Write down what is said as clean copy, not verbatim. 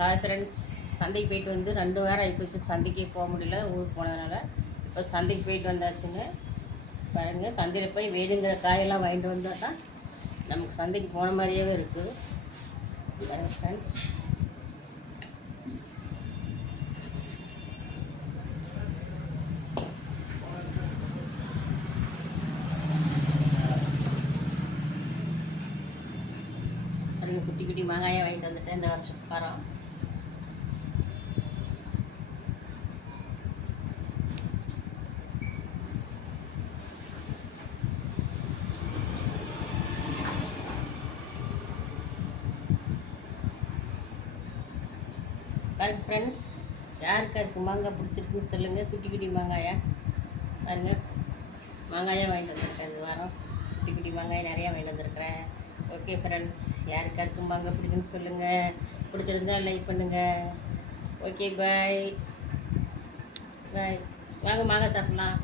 Hi friends, சந்தைக்கு போயிட்டு வந்து 2 வாரம் ஆகிப்போச்சு. சந்தைக்கே போக முடியல, ஊருக்கு போனதுனால. இப்போ சந்தைக்கு போயிட்டு வந்தாச்சுங்க. பாருங்கள், சந்தையில் போய் வேணுங்கிற காயெல்லாம் வாங்கிட்டு வந்தால் தான் நமக்கு சந்தைக்கு போன மாதிரியே இருக்குது. பாருங்கள் ஃப்ரெண்ட்ஸ், பாருங்கள், குட்டி குட்டி மாங்காயாக வாங்கிட்டு வந்துட்டேன் இந்த வருஷம் வாரம். பாருங்கள் ஃப்ரெண்ட்ஸ், யாருக்கு மாங்காய் பிடிச்சிருக்குன்னு சொல்லுங்கள். குட்டி குட்டி மாங்காயா பாருங்கள், மாங்காயாக வாங்கிட்டு வந்திருக்கேன் இந்த வாரம். குட்டி குட்டி மாங்காய் நிறையா வாங்கிட்டு வந்திருக்கிறேன். ஓகே ஃப்ரெண்ட்ஸ், யாருக்கு மாங்காய் பிடிக்குன்னு சொல்லுங்கள். பிடிச்சிருந்தா லைக் பண்ணுங்கள். ஓகே, பாய் பாய். வாங்க மாங்காய் சாப்பிட்லாம்.